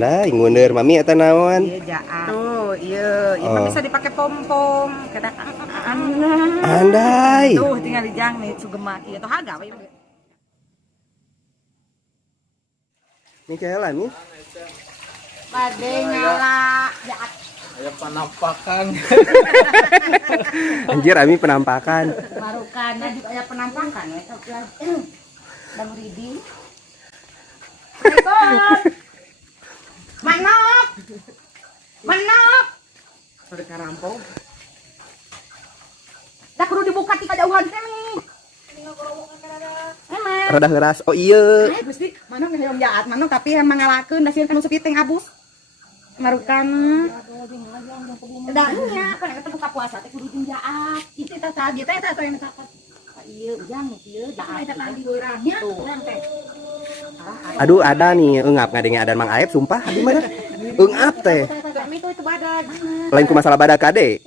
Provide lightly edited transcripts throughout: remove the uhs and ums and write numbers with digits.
Anda nguneur mami eta naon? Iya jaat. Tuh, iya, itu bisa dipakai pom-pom. Kada Andai. Tuh tinggal dijang nih sugema kieu tuh haga we. Ini kayak nih. Bade nyala jaat. Aya penampakan. Anjir, ami penampakan. Marukan juga aya penampakan we. Bang Ridi. Manok. Manok. Sudah karampong. Dah kudu dibuka ti kajauhan teh nih. Emang. Rada heuras. Oh iya. Ay, Gusti, manok ngayong jaat manok tapi yang mangalakeun da sieun kana sapiting abus. Marukan. Dahnya, pada kita buka puasa teh kudu jeung jaat. Itu eta tadi teh eta yang minta ieu ujang ieu jaat eta tadi urangnya. Urang teh. Aduh, ada nih eungap ngadenge adan Mang Aep sumpah di mana? Eungap teh. Kami itu badan. Lain ku masalah badak kade.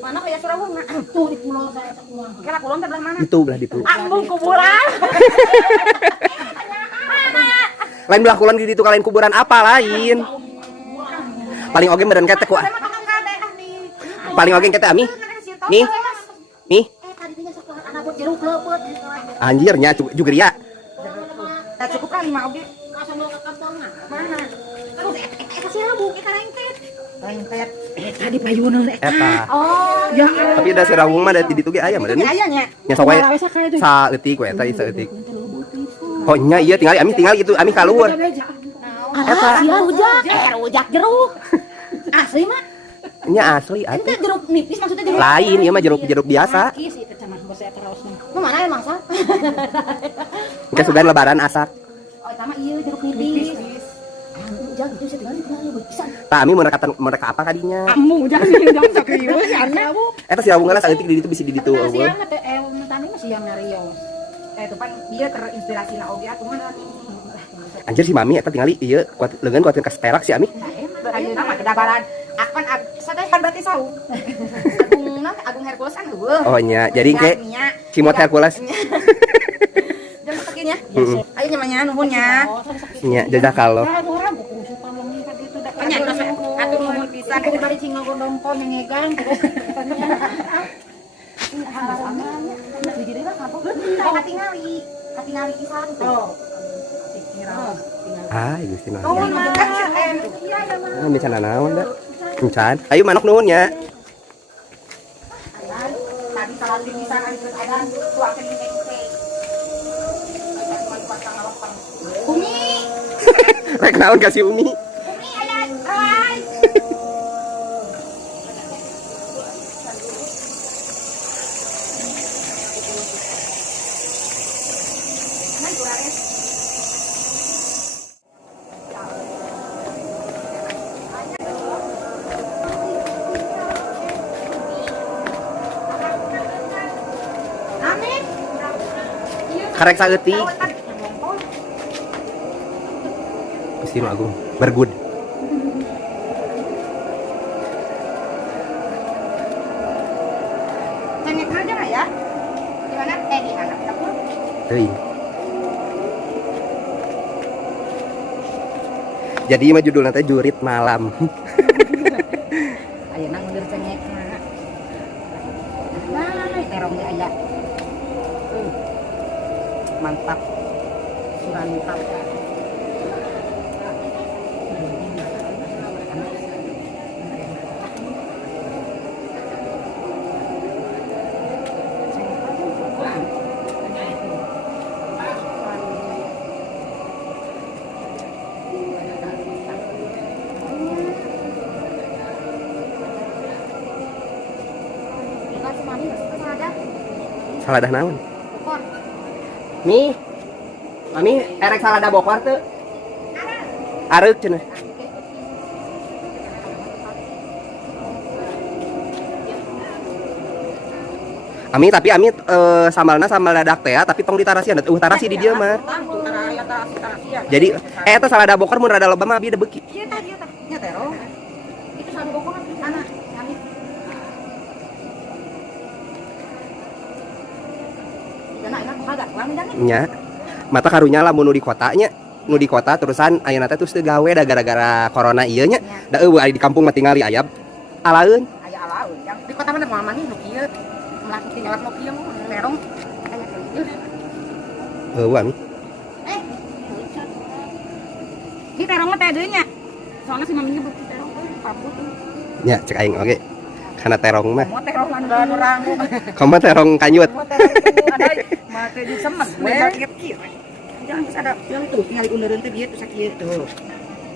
Mana kayak Surawung tuh di pulau saya semua. Kira pulau belah mana? Itu belah ditu. Ambung kuburan. Lain belah kulon di ditu kalian kuburan apa lain? Paling oge meureun ketek wah. Paling oge ketek ami. Nih. Nih. Anjir nya jugria. Tak cukup kan 5 oge. Mana? Terus eta Surawung kita lengket. Lengket. Eta di payuneun eta. Eta. Oh, ya. Tapi da Sirawung mah da di ditu ge aya meureun. Aya nya. Nya sok wae saeutik we eta saeutik. Oh nya iya tinggal ami tinggal gitu ami kaluhur. Eta rujak. Rujak jeruk. Asli mah. Nya asli atuh. Ente jeruk nipis maksudnya jeruk. Lain ieu mah jeruk biasa. Mana ya masa? Engke sugan lebaran asak. Oh, eta mah ieu jeruk nipis. Ujang itu sih tinggal di pisan. Tah ami mereka apa kadinya? Amu ujang sok ieu nya. Eta Sirawung geus saeutik di ditu bisi di ditu eueuh. Siang teh tani mah siang Riau. Itu kan dia terinspirasi na oge atuh mah. Anjir si mami eta tinggali ieu kuat leungeun kuatin ka perak si ami. Ayeuna mah kedabaran. Akan sadaya kan berarti sahu. Agung Hercules kan eueuh. Oh nya, jadi ke Cimot Hercules. Jangan pakinya. Ayo nyamanya nuhunnya. Nya jadah kalau. Nya atuh nuhun pisan dari bari cinga gondongko nyengegang. Katingali pisan tuh. Ah, Gusti nah. Nuhun mah. Ah, bisa nanaon da. Encan. Ayo manok nuhun nya. Tadi salah pisan ari geus adan tuakeun di teh. Umi. Rek naon kasih Umi? Umi aya. Hai. Amin. Karek saeutik. Gusti nu agung, bergud. Cengek aja lah ya. Di mana? Di anak dapur. Teuing. Jadi mah judulna teh Jurit Malam. Ayeuna ngeulir cengek na. Nah, terong ge aya. Mantap. Surantap. Saladah naon? Nih. Mami erek salada bokor teu? Areuk cenah. Ami tapi Ami sambalna sambal dadak teh tapi tong ditarasian tarasi di dieu mah. Jadi eta salada bokor mun rada loba mah abi da beuki. Iya tah nya terong. Itu salada bokor anak kami. Kagak ulang jangan. nya mata karunya lah nu di kotanya nu di kota terusan ayeuna teh terus teu gawe da gara-gara corona ieu nya da eueuh ari di kampung mah tinggal ayam alaeun Aya alaun yang di kota mana mah mani nu kieu. Melaku tinggal nu kieu merong. Aya kieu. eueuh ami Ini terong mah teh deui nya. Soalnya si mami nyebut terong pabut. nya cek aing oge kana terong mah Mau terong lan urang. komo terong kanyut Mau terong ada mah teh disemet we. Kieu. Jangan geus ada yang tuh tinggal diuneureun teh dieu tuh sakieu tuh.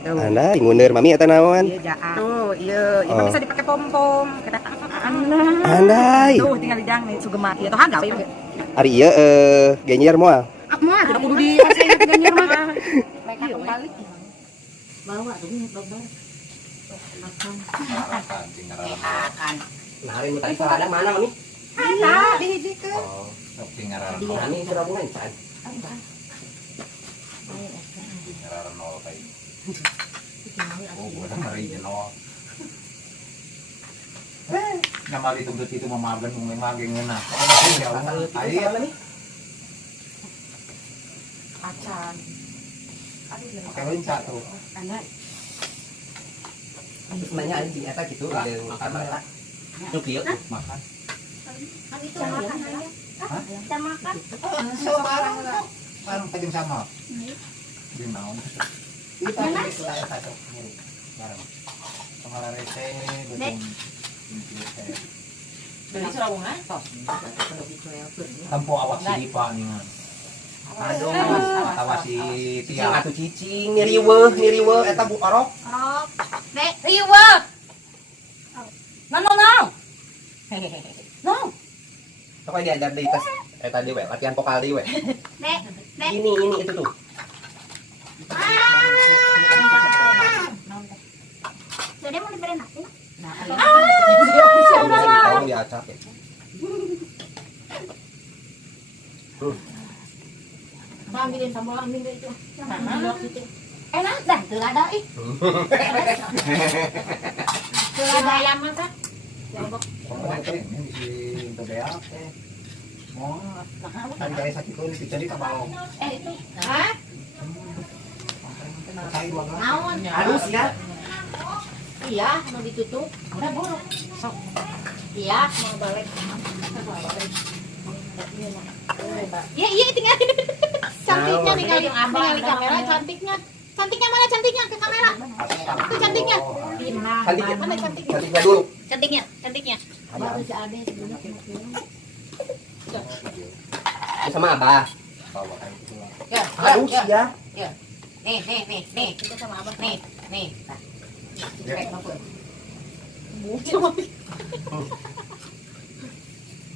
Tuh. anda nguneur mami eta naon Iya jaan. Tuh, iya, itu bisa dipakai pom-pom. Kita andai tuh tinggal di dang nih sugema kieu tah gawe we. ari ieu genyer moal Ah, moal tidak kudu di pasang ganyer mah. Mereka kembali. Bawa tuh bawa. Makan. nah hari mu tadi saladang mana mami Ada di hijikeun. Oh, tapi ngaran mami sudah bungan can nol kayak. Oh, gua mari jenol. Nama dituntut itu memagen mengageng ngeuna. Ayo mami Acan. pakai lenca tuh. Anda sebenarnya anjing eta gitu ada makan mereka nu kieu Makan. itu makan aja. Kita makan. Barang tajam sama. Di naon. Kita beli sudah satu. Barang. Pengalar rese betul. Beli surabungan tos. Tempo awak si Dipa nih ngan. Aduh, tawa si cicing Tia. atuh cicing niriweuh eta bu orok Rok. Nek, riwa. No. No. pokoknya diajar deui tes eta deui we latihan vokal deui we Nek, ini itu tuh Sudah mau diberi nasi? tolong diacak ya Ambilin sambal ambil itu. Enak dah, telada ih. Telada ayam masak. Ini si Tobea. Mau tadi kayak sakit tuh dicari kabau. Itu. Hah? Cai dua gelas. Naon? halus ya Iya, mau ditutup. Udah buruk. Sok. Iya, mau balik. Iya, tinggal. Cantiknya nih kali di kamera, cantiknya. Cantiknya mana cantiknya ke kamera? Itu cantiknya. cantiknya Mana cantiknya? cantiknya dulu Cantiknya. Baru si Ade sebelumnya. sama abah Bawa kayak gitu lah. halus ya Nih. Kita sama abang. Nih.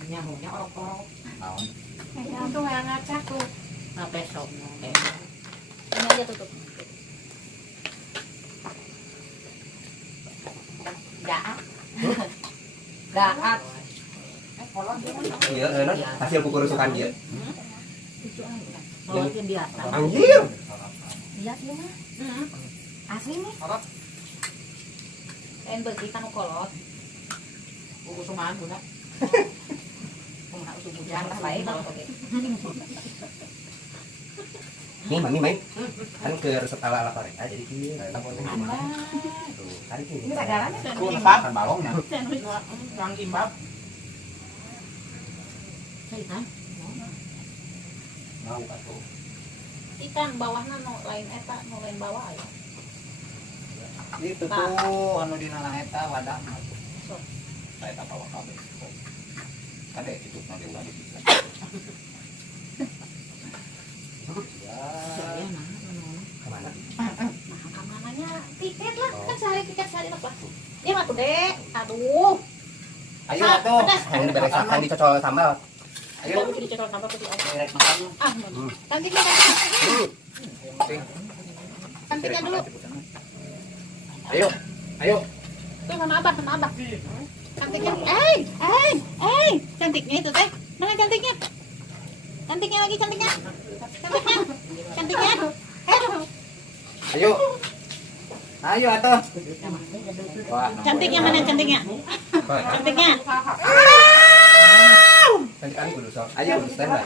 Nyahunya orok-orok. Naon? Itu nggak ngacak tuh. Nah, besok. Ini aja tutup. Gaat. iya hasil kukurusukan dia Molokin di atas. anjir Iya sih mah. Asli nih. Lain beuki kan kolot. Buku sumaan guna. Kumaha usum hujan lah bae kalau oge. nih mami main kan ke resep ala ala Korea jadi kieu tampon tuh hari ini Ini sagaran Ku lepak kan balongnya. Rang kimbab. Ikan. Mau atuh. Ikan bawahna no lain eta, no lain bawah aya. Itu tuh anu dina eta wadah. Saya tak bawa kabel. Kade itu nanti ulah bisa. kemana Kamananya tiket lah, kan tiket sehari apa? Iya mah tuh dek, aduh. Ayo atuh. yang dibereskan dicocol sambal Ayo dicocol sambal putih aja. Direk makan. Ah, cantiknya. Cantiknya dulu. Ayo. Tuh sama abah. Cantiknya. Cantiknya itu teh. Mana cantiknya? Cantiknya lagi cantiknya. Ayo atuh. Wah, Cantiknya mana cantiknya? Cantiknya. kan kudu sok Ayo standby.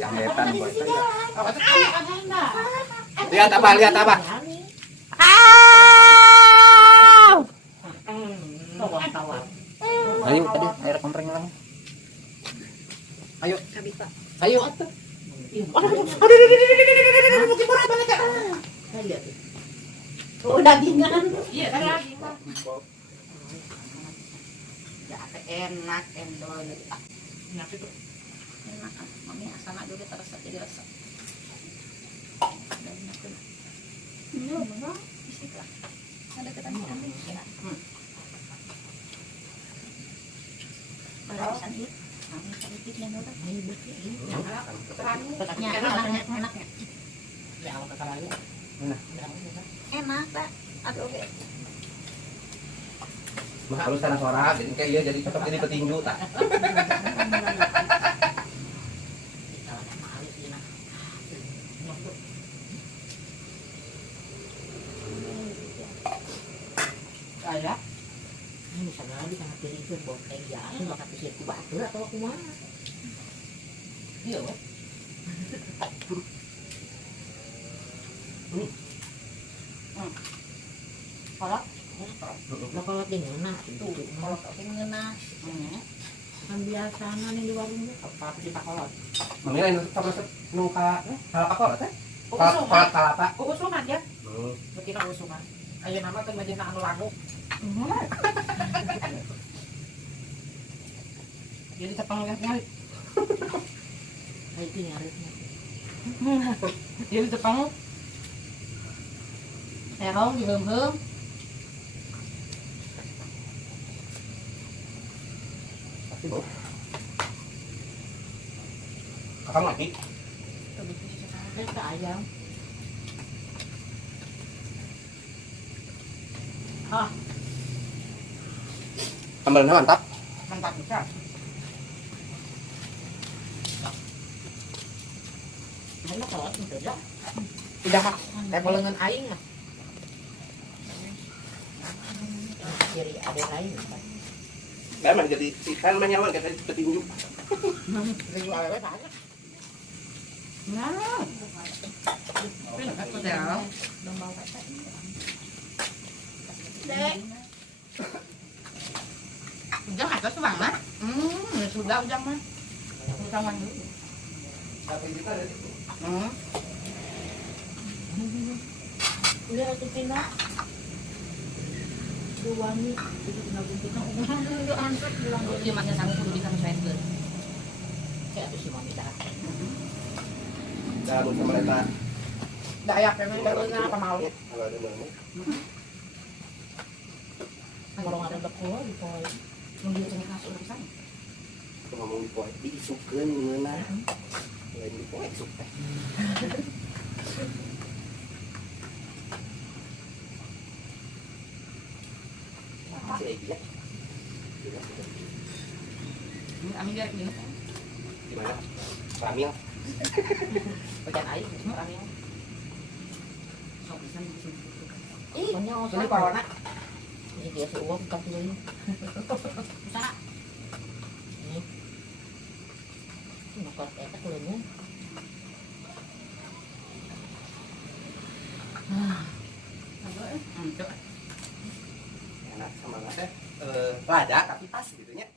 Yang metan buat saya. Lihat apa? Lihat apa? Ayo tadi air kompreng lang. Ayo. Ayo atuh. Oh, dagingan. Iya, kan daging. Ya, enak, endol. Enak itu. Enak. Mami asal aja udah terasa jadi rasa. Iya, benar. Istilah. Ada ketan-ketan ya. Kalau bisa nih, kami sedikitnya udah. Ini bersih. Enaknya. Ya, kalau kata lagi. Enak, Pak. Aduh, oke. Mah halus karena sorak, jadi kayak iya jadi cocok jadi petinju tak. Kayak ini misalnya lagi sangat pilih itu buat kayak ini bakal pisir ku batu atau aku mana? Iya, Pak. Kalau tinggalna itu, kalau tinggalna, kan biasanya nih di warungnya apa di pakolot. Mami lain sama nuka kalapa kok teh? Kalapa. Usungan ya? Berarti na usungan. Ayo nama tuh majena anu lagu. Jadi cepang nyari. Ayo nyari. Jadi cepang. Terong diheum-heum. Kakak lagi. Kita ayam. Ah, Sambalnya mantap. mantap bisa. Enak kalau itu ya. Tidak hak. Level dengan aing mah. Kiri ada lain. Kan mah jadi kan mah nyaman kayak petinju. Ribu awewe banyak. Nah. Aku dah. Dek. Ujang ada tuh bang, sudah ujang mah. Ujang mah dulu. Tapi kita ada itu. Udah tuh pindah. Wangi itu tinggal udah angkat bilang dia maknya sanggup kudu disampaikan. Kayak tuh si mami dah. Dah sama mereka. Dayak memang barunya apa mau? Kalau ada mana? Kalau ada bekal di poi. Mun dia cenah kasih udah sana. Ngomong di poe diisukeun ngeuna. Lain di poe isuk teh. Ya. Amin dia ini. Gimana? Ramil. Bagian air semua ramil. Sok bisa di sini. Ih, ini corona. Ini dia si uang bukan ini. Bisa. Ini. Ini kok eta kulenya. Enak sama teh. Lada tapi pas gitu nya.